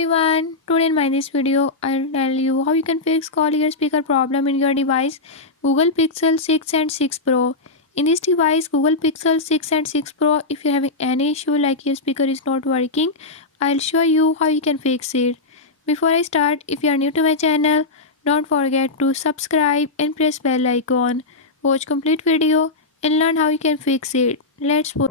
everyone, today in my this video I'll tell you how you can fix call ear speaker problem in your device Google Pixel 6 and 6 Pro. In this device Google Pixel 6 and 6 Pro, if you're having any issue like your speaker is not working, I'll show you how you can fix it. Before I start, if you are new to my channel, don't forget to subscribe and press bell icon. Watch complete video and learn how you can fix it. Let's put